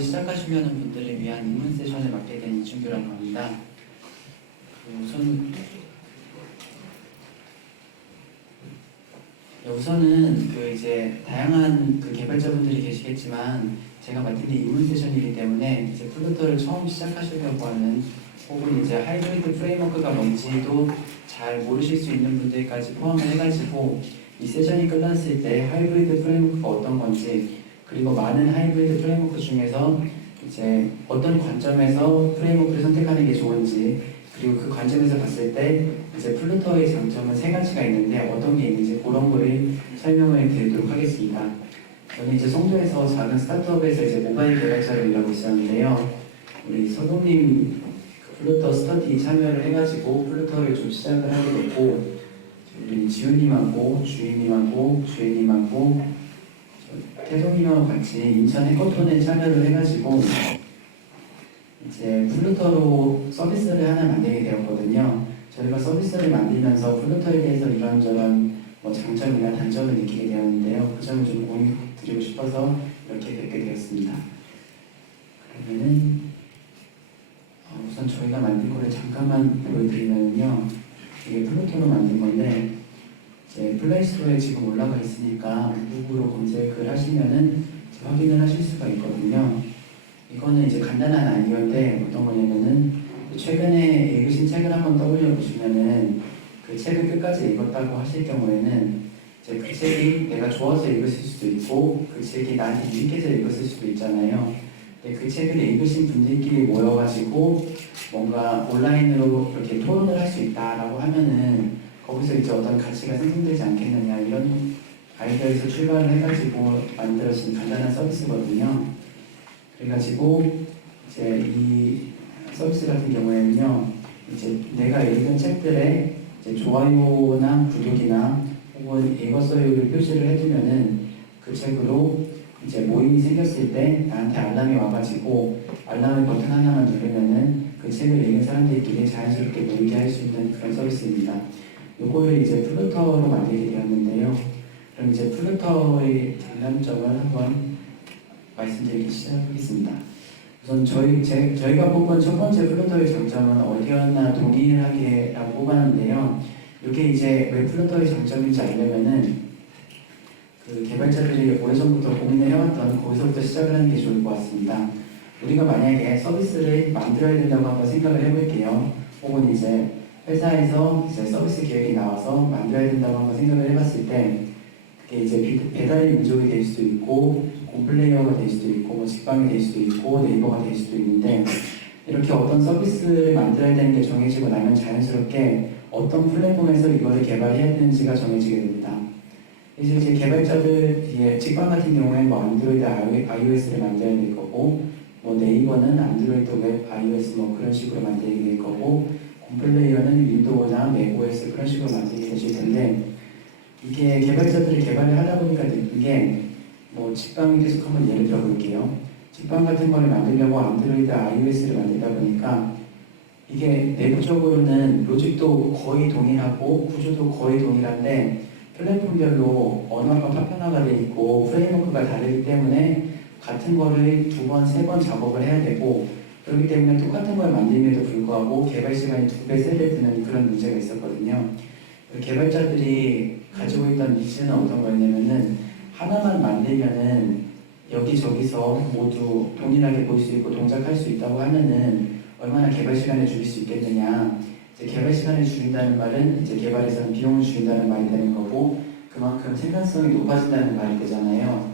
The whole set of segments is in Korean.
개발을 시작하시려는 분들을 위한 입문 세션을 맡게 된 이준규라고 합니다. 우선은 이제 다양한 개발자분들이 계시겠지만 제가 맡은 게 입문 세션이기 때문에 이제 플루터를 처음 시작하시려고 하는 혹은 이제 하이브리드 프레임워크가 뭔지도 잘 모르실 수 있는 분들까지 포함을 해가지고 이 세션이 끝났을 때 하이브리드 프레임워크가 어떤 건지, 그리고 많은 하이브리드 프레임워크 중에서 이제 어떤 관점에서 프레임워크를 선택하는 게 좋은지, 그리고 그 관점에서 봤을 때 이제 플루터의 장점은 세 가지가 있는데 어떤 게 있는지 그런 거를 설명을 드리도록 하겠습니다. 저는 이제 송도에서 작은 스타트업에서 이제 모바일 개발자로 일하고 있었는데요. 우리 서동님 플루터 스터디 참여를 해가지고 플루터를 좀 시작을 하게 됐고, 우리 지훈님하고 주희님하고 주혜님하고 태동님하고 같이 인천 해커톤에 참여를 해가지고 이제 플루터로 서비스를 하나 만들게 되었거든요. 저희가 서비스를 만들면서 플루터에 대해서 이런저런 장점이나 단점을 느끼게 되었는데요. 그 점을 좀 공유드리고 싶어서 이렇게 뵙게 되었습니다. 그러면은 우선 저희가 만든 거를 잠깐만 보여드리면요. 이게 플루터로 만든 건데 이제 플레이스토어에 지금 올라가 있으니까 구글로 검색을 하시면은 확인을 하실 수가 있거든요. 이거는 이제 간단한 아이디어인데 어떤 거냐면은 최근에 읽으신 책을 한번 떠올려 보시면은 그 책을 끝까지 읽었다고 하실 경우에는 이제 그 책이 내가 좋아서 읽었을 수도 있고 그 책이 나한테 유익해서 읽었을 수도 있잖아요. 근데 그 책을 읽으신 분들끼리 모여가지고 뭔가 온라인으로 이렇게 토론을 할 수 있다라고 하면은 거기서 이제 어떤 가치가 생성되지 않겠느냐, 이런 아이디어에서 출발을 해가지고 만들어진 간단한 서비스거든요. 그래가지고 이제 이 서비스 같은 경우에는요, 이제 내가 읽은 책들의 이제 좋아요나 구독이나 혹은 읽었어요를 표시를 해두면은 그 책으로 이제 모임이 생겼을 때 나한테 알람이 와가지고 알람을 버튼 하나만 누르면은 그 책을 읽은 사람들끼리 자연스럽게 모이게 할 수 있는 그런 서비스입니다. 요거를 이제 플루터로 만들게 되었는데요. 그럼 이제 플루터의 장단점을 한번 말씀드리기 시작하겠습니다. 우선 저희가 뽑은 첫 번째 플루터의 장점은 어디였나 동일하게라고 뽑았는데요. 이게 이제 왜 플루터의 장점인지 알려면은 그 개발자들이 오래전부터 고민을 해왔던 거기서부터 시작을 하는 게 좋을 것 같습니다. 우리가 만약에 서비스를 만들어야 된다고 한번 생각을 해볼게요. 혹은 이제 회사에서 이제 서비스 계획이 나와서 만들어야 된다고 한번 생각을 해봤을 때 그게 이제 배달의 민족이 될 수도 있고 곰플레이어가 될 수도 있고 직방이 될 수도 있고 네이버가 될 수도 있는데, 이렇게 어떤 서비스를 만들어야 되는 게 정해지고 나면 자연스럽게 어떤 플랫폼에서 이거를 개발해야 되는지가 정해지게 됩니다. 그래서 이제 개발자들 뒤에 직방 같은 경우에 안드로이드 iOS를 만들어야 될 거고, 네이버는 안드로이드 웹 iOS 그런 식으로 만들게 될 거고, 곰플레이어는 윈도우나 맥OS 그런 식으로 만들게 되실 텐데, 이게 개발자들이 개발을 하다 보니까 느낀 게 직방을 계속 한번 예를 들어 볼게요. 직방 같은 거를 만들려고 안드로이드 iOS를 만들다 보니까 이게 내부적으로는 로직도 거의 동일하고 구조도 거의 동일한데 플랫폼별로 언어가 파편화가 되어 있고 프레임워크가 다르기 때문에 같은 거를 2번, 3번 작업을 해야 되고, 그렇기 때문에 똑같은 걸 만들면도 불구하고 개발 시간이 2배, 3배 드는 그런 문제가 있었거든요. 개발자들이 가지고 있던 니즈는 어떤 거였냐면은 하나만 만들면은 여기저기서 모두 동일하게 볼 수 있고 동작할 수 있다고 하면은 얼마나 개발 시간을 줄일 수 있겠느냐. 이제 개발 시간을 줄인다는 말은 이제 개발에서는 비용을 줄인다는 말이 되는 거고, 그만큼 생산성이 높아진다는 말이 되잖아요.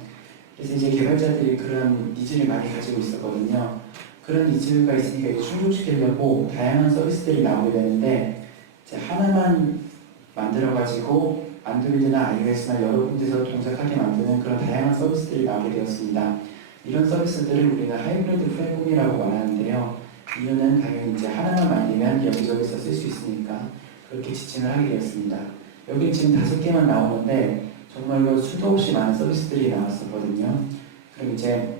그래서 이제 개발자들이 그런 니즈를 많이 가지고 있었거든요. 그런 니즈가 있으니까 이제 충족시키려고 다양한 서비스들이 나오게 되는데, 이제 하나만 만들어가지고 안드로이드나 iOS나 여러 군데서 동작하게 만드는 그런 다양한 서비스들이 나오게 되었습니다. 이런 서비스들을 우리는 하이브리드 플랫폼이라고 말하는데요. 이유는 당연히 이제 하나만 만들면 여기저기서 쓸 수 있으니까 그렇게 지칭을 하게 되었습니다. 여기 지금 5개만 나오는데 정말로 수도 없이 많은 서비스들이 나왔었거든요. 그럼 이제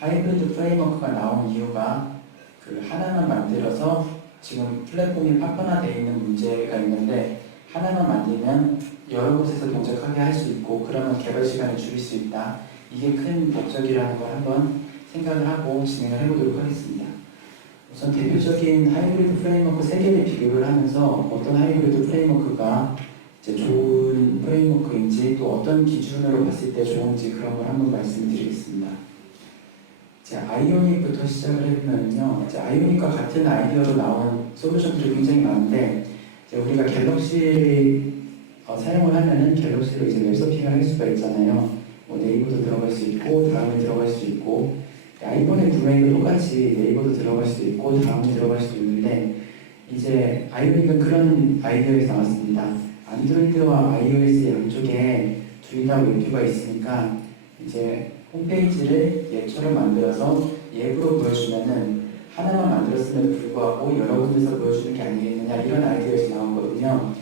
하이브리드 프레임워크가 나온 이유가 그 하나만 만들어서 지금 플랫폼이 파편화되어 있는 문제가 있는데, 하나만 만들면 여러 곳에서 동작하게 할 수 있고 그러면 개발 시간을 줄일 수 있다. 이게 큰 목적이라는 걸 한번 생각을 하고 진행을 해보도록 하겠습니다. 우선 대표적인 하이브리드 프레임워크 3개를 비교를 하면서 어떤 하이브리드 프레임워크가 이제 좋은 프레임워크인지 또 어떤 기준으로 봤을 때 좋은지 그런 걸 한번 말씀드리겠습니다. 아이오닉부터 시작을 해보면요. 아이오닉과 같은 아이디어로 나온 솔루션들이 굉장히 많은데 우리가 갤럭시 사용을 하면은 갤럭시로 이제 웹서핑을 할 수가 있잖아요. 뭐 네이버도 들어갈 수 있고 다음에 들어갈 수 있고 아이폰의 구매도 똑같이 네이버도 들어갈 수도 있고 다음에 들어갈 수도 있는데 이제 아이오닉은 그런 아이디어에서 나왔습니다. 안드로이드와 iOS 양쪽에 둘 다 웹뷰가 있으니까 이제 홈페이지를 앱처럼 만들어서 앱으로 보여주면은 하나만 만들었음에도 불구하고 여러 군데서 보여주는 게 아니겠느냐 이런 아이디어에서 나온 거거든요.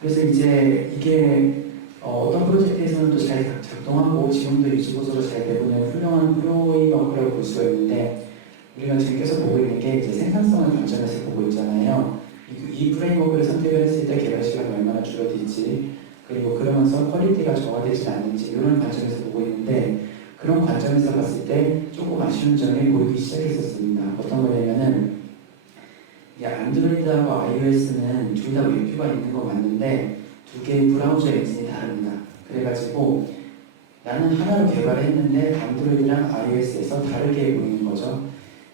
그래서 이제 이게 어떤 프로젝트에서는 또 잘 작동하고 지금도 유지보수로 잘 내보내는 훌륭한 프레임워크라고 볼 수가 있는데 우리가 지금 계속 보고 있는 게 이제 생산성을 관점에서 보고 있잖아요. 이 프레임워크를 선택을 했을 때 개발 시간이 얼마나 줄어들지 그리고 그러면서 퀄리티가 저하되지 않는지 이런 관점에서 보고 있는데 그런 관점에서 봤을 때 조금 아쉬운 점이 보이기 시작했었습니다. 어떤 거냐면은 안드로이드하고 iOS는 둘 다 웹뷰가 있는 거 맞는데 두 개의 브라우저 엔진이 다릅니다. 그래가지고 나는 하나로 개발을 했는데 안드로이드랑 iOS에서 다르게 보이는 거죠.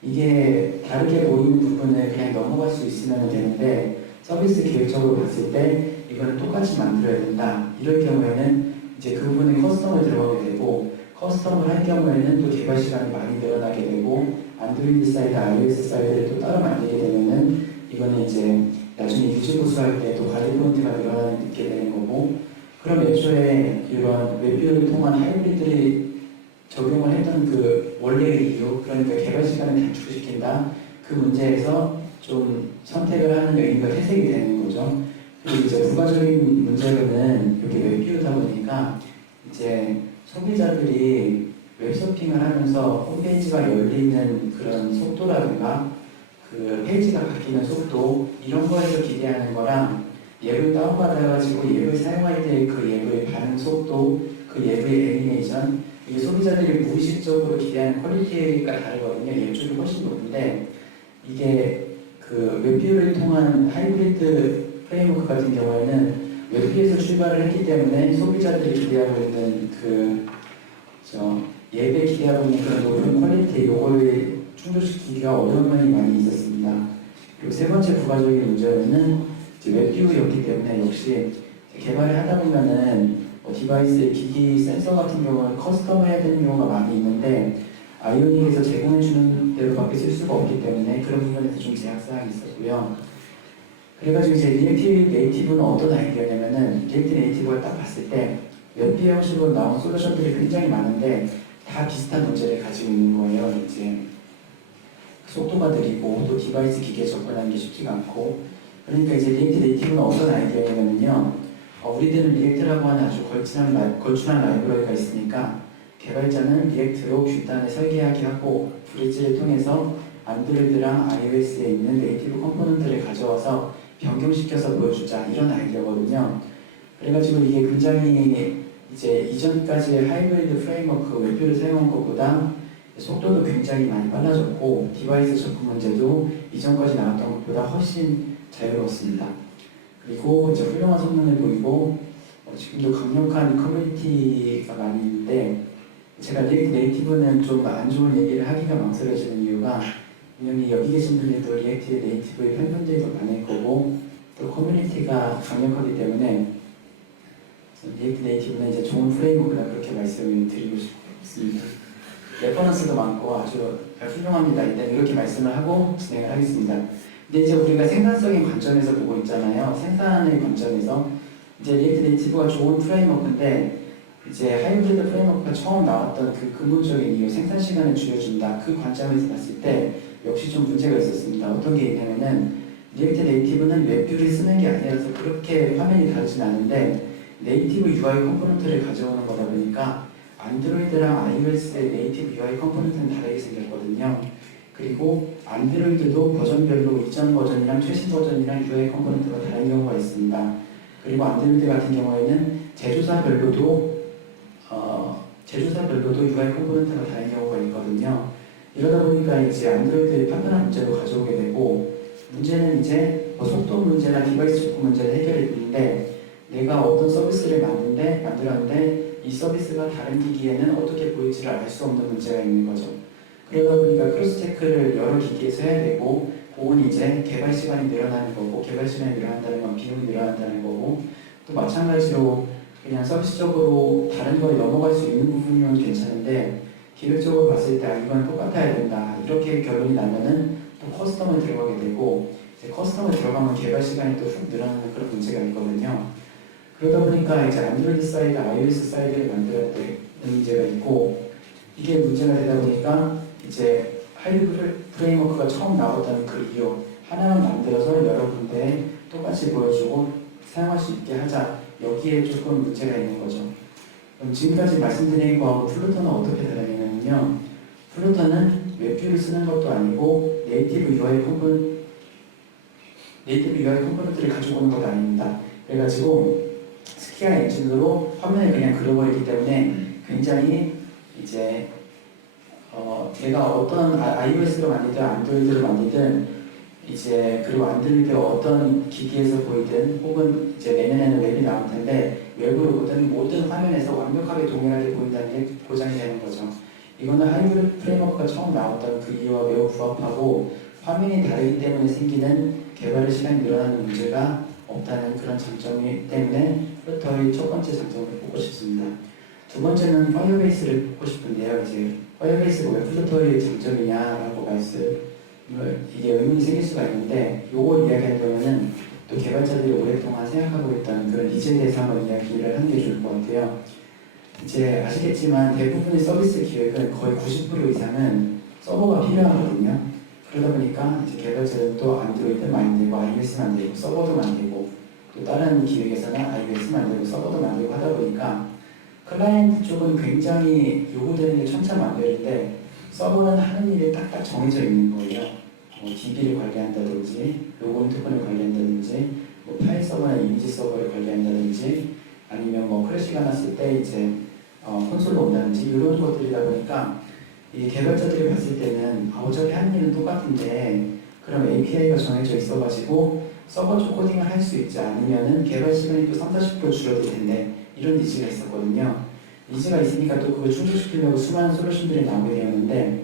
이게 다르게 보이는 부분을 그냥 넘어갈 수 있으면 되는데 서비스 계획적으로 봤을 때 이거는 똑같이 만들어야 된다. 이럴 경우에는 이제 그 부분에 커스텀을 들어가게 되고 커스텀을 할 경우에는 또 개발 시간이 많이 늘어나게 되고 안드로이드 사이드, iOS 사이드를 또 따로 만들게 되면은 이거는 이제 나중에 유지 보수할 때 또 관리 포인트가 늘어나게 되는 거고 그럼 애초에 이런 웹뷰를 통한 하이브리드를 적용을 했던 그 원래의 이유 그러니까 개발 시간을 단축시킨다 그 문제에서 좀 선택을 하는 의미가 퇴색이 되는 거죠. 그리고 이제 부가적인 문제로는 이렇게 웹뷰다 보니까 이제 소비자들이 웹서핑을 하면서 홈페이지가 열리는 그런 속도라든가 그 페이지가 바뀌는 속도 이런 거에서 기대하는 거랑 앱을 다운받아가지고 앱을 사용할 때 그 앱의 반응 속도 그 앱의 애니메이션 이게 소비자들이 무의식적으로 기대하는 퀄리티가 다르거든요. 앱 쪽이 훨씬 높은데 이게 그 웹뷰를 통한 하이브리드 프레임워크 같은 경우에는 웹뷰에서 출발을 했기 때문에 소비자들이 기대하고 있는 앱에 기대하고 있는 그런 높은 퀄리티 요거를 충족시키기가 어려운 면이 많이 있었습니다. 그리고 세 번째 부가적인 문제는 웹뷰였기 때문에 역시 개발을 하다 보면은 디바이스, 기기, 센서 같은 경우는 커스텀해야 되는 경우가 많이 있는데 아이오닉에서 제공해주는 대로밖에 쓸 수가 없기 때문에 그런 부분에서 좀 제약사항이 있었고요. 그래가지고 이제 리액티브 네이티브는 어떤 아이디어냐면은 리액티브 네이티브를 딱 봤을 때 웹뷰 형식으로 나온 솔루션들이 굉장히 많은데 다 비슷한 문제를 가지고 있는 거예요. 이제 속도가 느리고 또 디바이스 기기에 접근하는 게 쉽지가 않고 그러니까 이제 리액티브 네이티브는 어떤 아이디어냐면요. 우리들은 리액트라고 하는 아주 걸출한 라이브러리가 있으니까 개발자는 리액트로 뷰단을 설계하게 하고 브릿지를 통해서 안드로이드랑 iOS에 있는 네이티브 컴포넌트를 가져와서 변경시켜서 보여주자 이런 아이디어거든요. 그래가지고 이게 굉장히 이제 이전까지의 하이브리드 프레임워크 웹뷰를 사용한 것보다 속도도 굉장히 많이 빨라졌고 디바이스 접근 문제도 이전까지 나왔던 것보다 훨씬 자유로웠습니다. 그리고 이제 훌륭한 성능을 보이고 지금도 강력한 커뮤니티가 많이 있는데 제가 리액트 네이티브는 좀 안 좋은 얘기를 하기가 망설여지는 이유가 분명히 여기 계신 분들도 리액트 네이티브의 팬분들이 더 많을 거고 또 커뮤니티가 강력하기 때문에 리액트 네이티브는 이제 좋은 프레임워크다 그렇게 말씀을 드리고 싶습니다. 레퍼런스도 많고 아주 훌륭합니다. 일단 이렇게 말씀을 하고 진행을 하겠습니다. 근데 이제 우리가 생산적인 관점에서 보고 있잖아요. 생산의 관점에서 이제 리액트 네이티브가 좋은 프레임워크인데 이제 하이브리드 프레임워크가 처음 나왔던 그 근본적인 이유 생산 시간을 줄여준다 그 관점에서 봤을 때 역시 좀 문제가 있었습니다. 어떤 게 있냐면은 리액트 네이티브는 웹뷰를 쓰는 게 아니라서 그렇게 화면이 다르진 않은데 네이티브 UI 컴포넌트를 가져오는 거다 보니까 안드로이드랑 iOS의 네이티브 UI 컴포넌트는 다르게 생겼거든요. 그리고 안드로이드도 버전별로 이전 버전이랑 최신 버전이랑 UI 컴포넌트가 다른 경우가 있습니다. 그리고 안드로이드 같은 경우에는 제조사별로도 UI 컴포넌트가 다른 경우가 있거든요. 다 이제 안드로이드의 판단한 문제로 가져오게 되고, 문제는 이제 뭐 속도 문제나 디바이스 조건 문제를 해결해 주는데, 내가 어떤 서비스를 만들었는데 이 서비스가 다른 기기에는 어떻게 보일지를 알 수 없는 문제가 있는 거죠. 그러다 보니까 크로스 체크를 여러 기기에서 해야 되고, 그건 이제 개발 시간이 늘어나는 거고, 개발 시간이 늘어난다는 건 비용이 늘어난다는 거고, 또 마찬가지로 그냥 서비스적으로 다른 거에 넘어갈 수 있는 부분이면 괜찮은데, 기술적으로 봤을 때 이건 똑같아야 된다, 이렇게 결론이 나면은 또 커스텀을 들어가게 되고, 이제 커스텀을 들어가면 개발 시간이 또 훅 늘어나는 그런 문제가 있거든요. 그러다 보니까 이제 안드로이드 사이드, iOS 사이드를 만들어야 되는 문제가 있고, 이게 문제가 되다 보니까 이제 하이브 프레임워크가 처음 나왔다는 그 이유, 하나만 만들어서 여러 군데 똑같이 보여주고 사용할 수 있게 하자, 여기에 조금 문제가 있는 거죠. 그럼 지금까지 말씀드린 거하고 플루터는 어떻게 다르냐면요, 플루터는 웹뷰를 쓰는 것도 아니고 네이티브 UI 컴포넌트를 가지고 오는 것도 아닙니다. 그래가지고 스키아 엔진으로 화면을 그냥 그려버리기 때문에 굉장히 이제 내가 어떤 iOS로 만들든 안드로이드로 만들든 이제 그리고 안드로이드 어떤 기기에서 보이든 혹은 이제 내년에는 웹이 나올 텐데 웹으로 보든 모든 화면에서 완벽하게 동일하게 보인다는 게 보장이 되는 거죠. 이거는 하이브리드 프레임워크가 처음 나왔던 그 이유와 매우 부합하고, 화면이 다르기 때문에 생기는 개발의 시간이 늘어나는 문제가 없다는 그런 장점이 때문에 플루터의 첫 번째 장점을 보고 싶습니다. 두 번째는 파이어베이스를 보고 싶은데요. 이제 파이어베이스가 왜 플루터의 장점이냐라고 이게 의문이 생길 수가 있는데, 요걸 이야기하려면은 또 개발자들이 오랫동안 생각하고 있던 그런 니즈에 대해서 한번 이야기를 하는 게 좋을 것 같아요. 이제 아시겠지만 대부분의 서비스 기획은 거의 90% 이상은 서버가 필요하거든요. 그러다 보니까 이제 개발자들은 또 안드로이드 만들고 iOS 만들고 서버도 만들고, 또 다른 기획에서는 iOS 만들고 서버도 만들고 하다 보니까 클라이언트 쪽은 굉장히 요구되는 게 천차만별인데, 서버는 하는 일이 딱딱 정해져 있는 거예요. 뭐 DB를 관리한다든지, 로그인 토큰을 관리한다든지, 뭐 파일 서버나 이미지 서버를 관리한다든지, 아니면 뭐 크래시가 났을 때 이제 콘솔로 온다든지 이런 것들이다 보니까 이 개발자들이 봤을 때는 어차피 하는 일은 똑같은데 그럼 API가 정해져 있어가지고 서버 쪽 코딩을 할 수 있지 않으면은 개발 시간이 또 30~40% 줄어들 텐데, 이런 니즈가 있었거든요. 니즈가 있으니까 또 그걸 충족시키려고 수많은 솔루션들이 나오게 되었는데,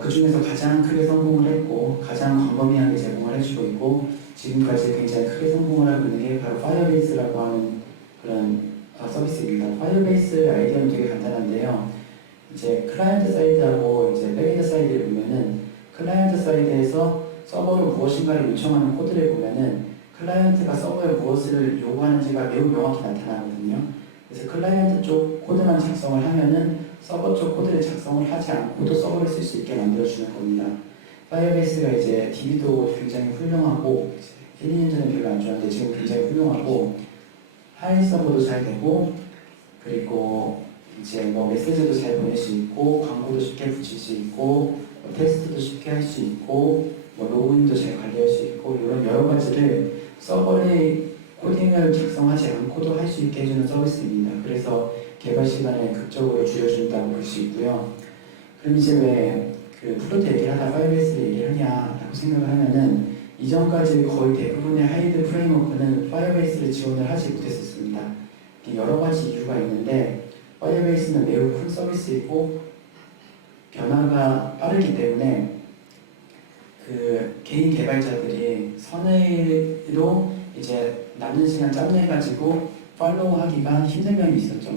그 중에서 가장 크게 성공을 했고 가장 광범위하게 제공을 해주고 있고 지금까지 굉장히 크게 성공을 하고 있는 게 바로 파이어베이스라고 하는 그런 서비스입니다. 파이어베이스 아이디어는 되게 간단한데요. 이제 클라이언트 사이드하고 이제 백엔드 사이드를 보면은, 클라이언트 사이드에서 서버로 무엇인가를 요청하는 코드를 보면은 클라이언트가 서버에 무엇을 요구하는지가 매우 명확히 나타나거든요. 그래서 클라이언트 쪽 코드만 작성을 하면은 서버 쪽 코드를 작성을 하지 않고도 서버를 쓸 수 있게 만들어주는 겁니다. 파이어베이스가 이제 DB도 굉장히 훌륭하고, 1, 2년 전에 별로 안 좋았는데 지금 굉장히 훌륭하고, 파일 서버도 잘 되고, 그리고 이제 뭐 메시지도 잘 보낼 수 있고, 광고도 쉽게 붙일 수 있고, 뭐 테스트도 쉽게 할 수 있고, 뭐 로그인도 잘 관리할 수 있고, 이런 여러 가지를 서버에 코딩을 작성하지 않고도 할 수 있게 해주는 서비스입니다. 그래서 개발 시간을 극적으로 줄여준다고 볼 수 있고요. 그럼 이제 왜 그 플루터 얘기를 하다 파이어베이스를 얘기를 하냐라고 생각을 하면은, 이전까지 거의 대부분의 하이브리드 프레임워크는 파이어베이스를 지원을 하지 못했었습니다. 여러 가지 이유가 있는데, 파이어베이스는 매우 큰 서비스이고 변화가 빠르기 때문에 그 개인 개발자들이 선의로 이제 남는 시간 짬내가지고 팔로우하기가 힘든 면이 있었죠.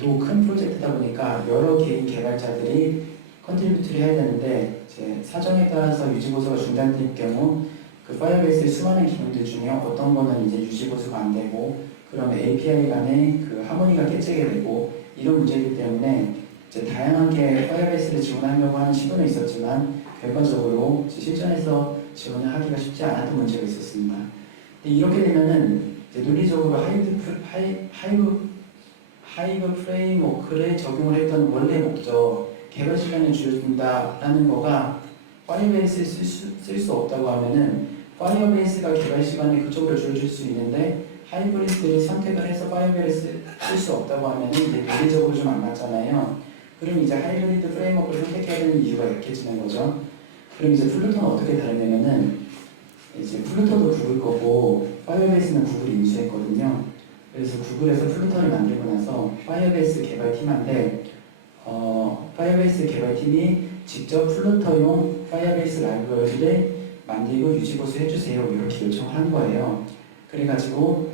또 큰 프로젝트다 보니까 여러 개인 개발자들이 컨트리뷰트를 해야 되는데, 이제 사정에 따라서 유지보수가 중단될 경우 그 파이어베이스의 수많은 기능들 중에 어떤 거는 이제 유지보수가 안 되고, 그러면 API 간의 그 하모니가 깨지게 되고, 이런 문제이기 때문에 이제 다양하게 파이어베이스를 지원하려고 하는 시도는 있었지만 결과적으로 실전에서 지원을 하기가 쉽지 않았던 문제가 있었습니다. 근데 이렇게 되면은 이제 논리적으로 하이브 프레임워크를 적용을 했던 원래 목적, 개발 시간을 줄여준다라는 거가 파이어베이스에 쓸 수 없다고 하면은, 파이어베이스가 개발 시간을 그쪽으로 줄여줄 수 있는데 하이브리드를 선택을 해서 파이어베이스 쓸 수 없다고 하면은 이제 논리적으로 좀 안 맞잖아요. 그럼 이제 하이브리드 프레임워크를 선택해야 되는 될 이유가 약해지는 거죠. 그럼 이제 플루터는 어떻게 다르냐면은 이제 플루터도 구글 거고 파이어베이스는 구글이 인수했거든요. 그래서 구글에서 플루터를 만들고 나서 파이어베이스 개발팀한테 파이어베이스 개발팀이 직접 플루터용 파이어베이스 라이브러리를 만들고 유지보수 해주세요 이렇게 요청을 한 거예요. 그래가지고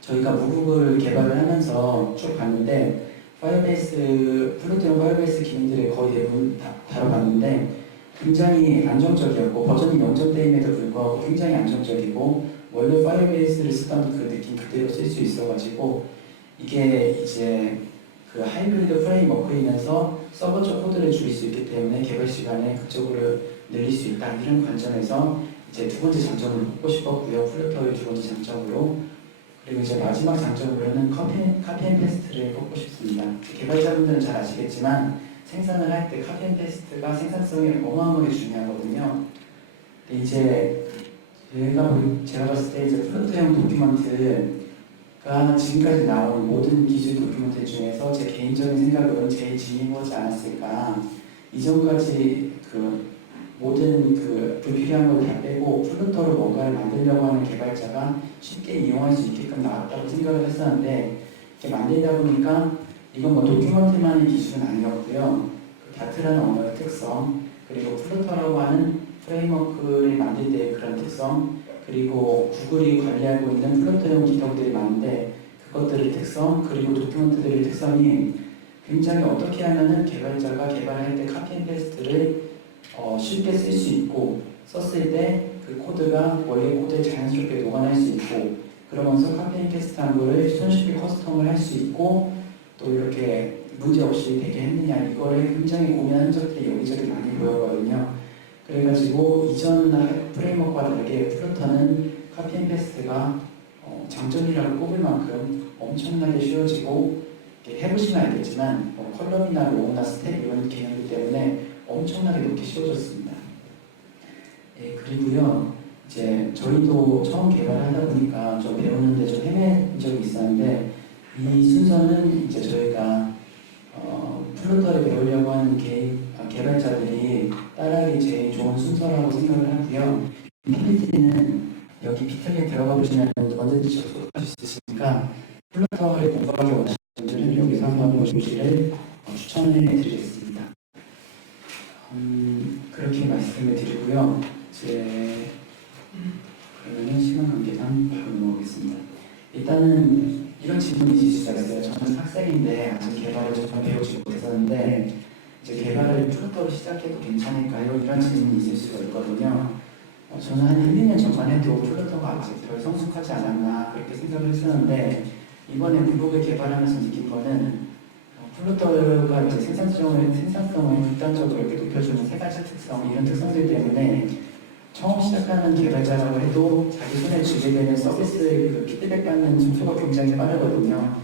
저희가 무국을 개발을 하면서 쭉 봤는데 플루터용 파이어베이스 기능들을 거의 대부분 다 다뤄봤는데 굉장히 안정적이었고 버전이 0점대임에도 불구하고 굉장히 안정적이고 원래 파이어베이스를 쓰던 그 느낌 그대로 쓸 수 있어가지고 이게 이제 그 하이브리드 프레임워크이면서 서버 쪽 코드를 줄일 수 있기 때문에 개발 시간을 극적으로 늘릴 수 있다 이런 관점에서 이제 두 번째 장점을 뽑고 싶었고요. 플루터의 두 번째 장점으로 그리고 이제 마지막 장점으로는 카피 앤 페스트를 뽑고 싶습니다. 개발자분들은 잘 아시겠지만 생산을 할 때 카피 앤 페스트가 생산성이 어마어마하게 중요하거든요. 근데 이제 제가 봤을 때 이제 플루터형 도큐먼트가 지금까지 나온 모든 기술 도큐먼트 중에서 제 개인적인 생각으로는 제일 진행하지 않았을까. 이전까지 그 모든 그 불필요한 걸 다 빼고 플루터로 뭔가를 만들려고 하는 개발자가 쉽게 이용할 수 있게끔 나왔다고 생각을 했었는데 이렇게 만들다 보니까 이건 뭐 도큐먼트만의 기술은 아니었고요. 그 다트라는 언어의 특성, 그리고 플루터라고 하는 프레임워크를 만들 때의 그런 특성, 그리고 구글이 관리하고 있는 플루터용 기능들이 많은데 그것들의 특성, 그리고 도큐먼트들의 특성이 굉장히 어떻게 하면은 개발자가 개발할 때 카피 앤 페스트를 쉽게 쓸 수 있고 썼을 때 그 코드가 원래 코드에 자연스럽게 녹아날 수 있고 그러면서 카피 앤 페스트한 거를 손쉽게 커스텀을 할 수 있고 또 이렇게 문제없이 되게 했느냐 이거를 굉장히 고민한 적들이 여기저기 많이 보였거든요. 그래가지고 이전 프레임워크와 다르게 플루터는 카피 앤 페스트가 장점이라고 꼽을 만큼 엄청나게 쉬워지고 해보시면 알겠지만 컬럼이나 로우나 스텝 이런 개념들 때문에 엄청나게 높게 쉬워졌습니다. 예, 그리고요 이제 저희도 처음 개발하다 보니까 좀 배우는데 좀 헤맨 적이 있었는데 이 순서는 이제 저희가 플루터를 배우려고 하는 개발자들이 따라하기 제일 좋은 순서라고 생각을 하고요. PPT는 여기 비틀에 들어가 보시면 언제든지 접속할 수 있으니까 플루터를 공부하기 원하시는 분들은 여기서 한번 보시기를 추천을 드리겠습니다. 그렇게 말씀을 드리고요. 그러면 시간 관계상 바로 넘어가겠습니다. 일단은 이런 질문이 있을 수가 있어요. 저는 학생인데 아직 개발을 정말 배우지 못했었는데 이제 개발을 플루터로 시작해도 괜찮을까요? 이런 질문이 있을 수가 있거든요. 저는 한 1, 2년 전만 해도 플루터가 아직 덜 성숙하지 않았나 그렇게 생각을 했었는데 이번에 블록을 개발하면서 느낀 거는 플루터가 이제 생산성을 극단적으로 이렇게 높여주는 세 가지 특성 이런 특성들 때문에 처음 시작하는 개발자라고 해도 자기 손에 쥐게 되는 서비스의 그 피드백 받는 속도가 굉장히 빠르거든요.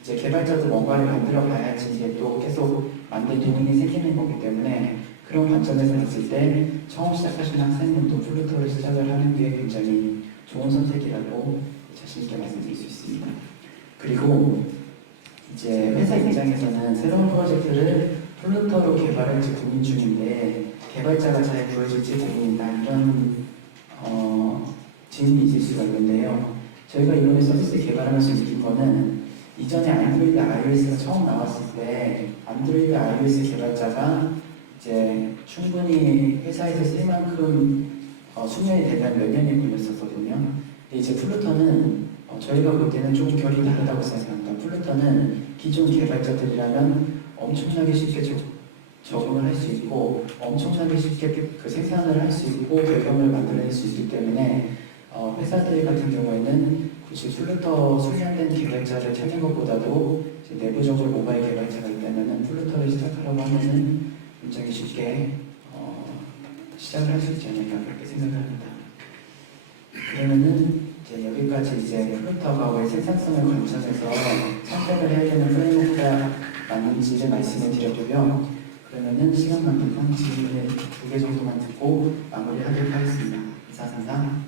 이제 개발자도 뭔가를 만들어 봐야지 이제 또 계속 만들 동인이 생기는 거기 때문에 그런 관점에서 봤을 때 처음 시작하시는 학생님도 플루터를 시작을 하는 게 굉장히 좋은 선택이라고 자신있게 말씀드릴 수 있습니다. 그리고 이제 회사 입장에서는 새로운 프로젝트를 플루터로 개발할지 고민 중인데 개발자가 잘 구해줄지 고민이다 이런 질문이 있을 수가 있는데요. 저희가 이번에 서비스 개발하면서 느낀 거는 이전에 안드로이드 iOS가 처음 나왔을 때 안드로이드 iOS 개발자가 이제 충분히 회사에서 쓸 만큼 수년이 되면 몇 년이 걸렸었거든요. 근데 이제 플루터는 저희가 볼 때는 조금 결이 다르다고 생각합니다. 플루터는 기존 개발자들이라면 엄청나게 쉽게 적응을 할 수 있고 엄청나게 쉽게 그 생산을 할 수 있고 결과물을 만들어낼 수 있기 때문에 회사들 같은 경우에는 굳이 플루터 숙련된 개발자를 찾는 것보다도 내부적으로 모바일 개발자가 있다면 플루터를 시작하려고 하면은 굉장히 쉽게 시작을 할 수 있지 않을까 그렇게 생각합니다. 그러면은 이제 여기까지 이제 플루터가 왜 생산성을 관점에서 선택을 해야 되는 프레임워크가 맞는지를 말씀을 드렸고요. 그러면은 시간 관계상 질문을 2개 정도만 듣고 마무리하도록 하겠습니다. 이상.